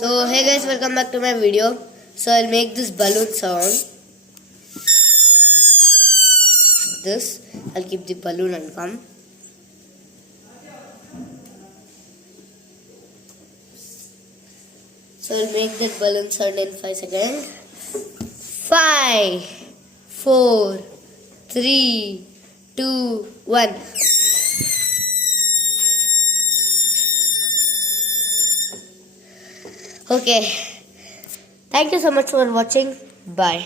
So hey guys, welcome back to my video. So I'll make this balloon sound. This, I'll keep the balloon and come. So I'll make that balloon sound in 5 seconds. 5, 4, 3, 2, 1. Okay. Thank you so much for watching. Bye.